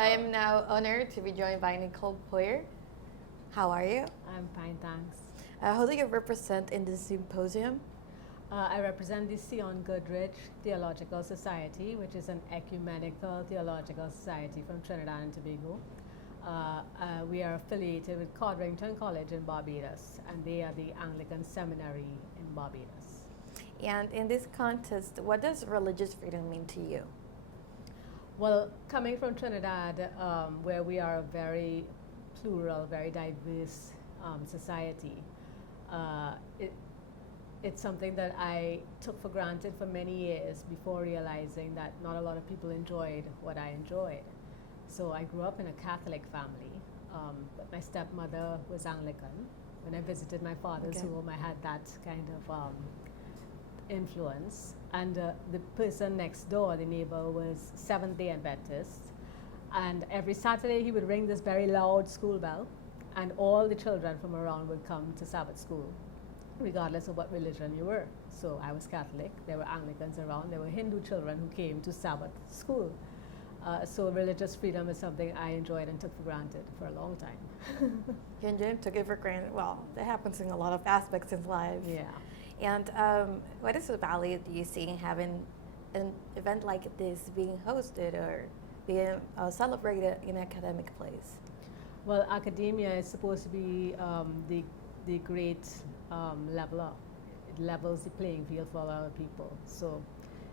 I am now honored to be joined by Nicole Poyer. How are you? I'm fine, thanks. Who do you represent in this symposium? I represent the Sion Goodrich Theological Society, which is an ecumenical theological society from Trinidad and Tobago. We are affiliated with Codrington College in Barbados, and they are the Anglican Seminary in Barbados. And in this contest, what does religious freedom mean to you? Well, coming from Trinidad, where we are a very plural, very diverse society, it's something that I took for granted for many years before realizing that not a lot of people enjoyed what I enjoyed. So I grew up in a Catholic family, but my stepmother was Anglican. When I visited my father's home, I had that kind of influence. And the person next door, the neighbor, was Seventh-day Adventist. And every Saturday he would ring this very loud school bell, and all the children from around would come to Sabbath school, regardless of what religion you were. So I was Catholic, there were Anglicans around, there were Hindu children who came to Sabbath school. So religious freedom is something I enjoyed and took for granted for a long time. You enjoyed and took it for granted. Well, that happens in a lot of aspects in life. Yeah. And what is the value do you see in having an event like this being hosted or being celebrated in an academic place? Well, academia is supposed to be the great leveler. It levels the playing field for a lot of people. So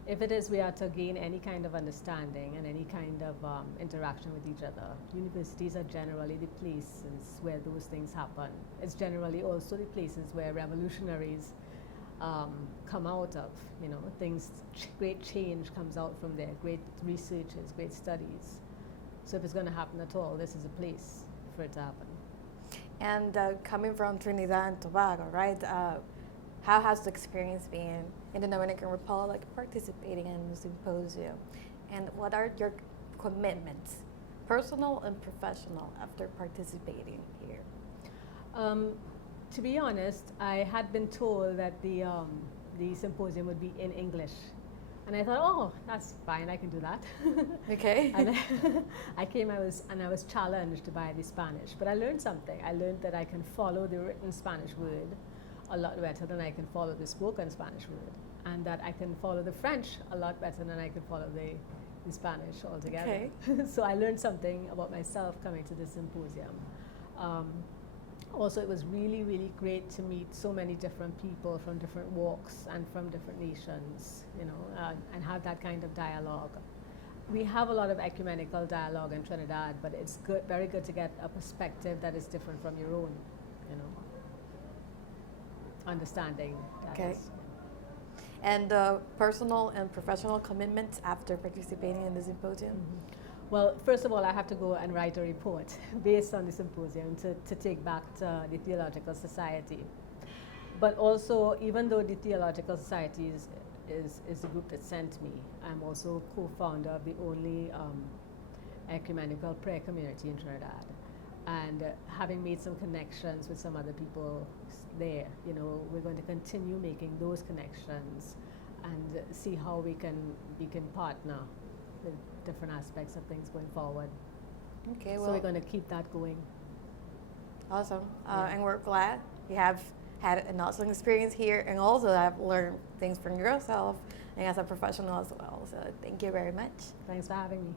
if it is we are to gain any kind of understanding and any kind of interaction with each other, universities are generally the places where those things happen. It's generally also the places where revolutionaries come out of, great change comes out from there, great researches, great studies. So if it's going to happen at all, this is a place for it to happen. And coming from Trinidad and Tobago, right? How has the experience been in the Dominican Republic participating in the symposium? And what are your commitments, personal and professional, after participating here? To be honest, I had been told that the symposium would be in English. And I thought, oh, that's fine, I can do that. Okay. And I came, I was challenged by the Spanish. But I learned something. I learned that I can follow the written Spanish word a lot better than I can follow the spoken Spanish word. And that I can follow the French a lot better than I can follow the Spanish altogether. Okay. So I learned something about myself coming to this symposium. Also, it was really, really great to meet so many different people from different walks and from different nations, and have that kind of dialogue. We have a lot of ecumenical dialogue in Trinidad, but it's good, very good to get a perspective that is different from your own, understanding. Okay. And personal and professional commitments after participating in the symposium? Mm-hmm. Well, first of all, I have to go and write a report based on the symposium to take back to the Theological Society. But also, even though the Theological Society is the group that sent me, I'm also co-founder of the only ecumenical prayer community in Trinidad. And having made some connections with some other people there, we're going to continue making those connections and see how we can partner with different aspects of things going forward. Okay, so we're going to keep that going. Awesome. And we're glad you have had an awesome experience here and also have learned things from yourself and as a professional as well. So thank you very much. Thanks for having me.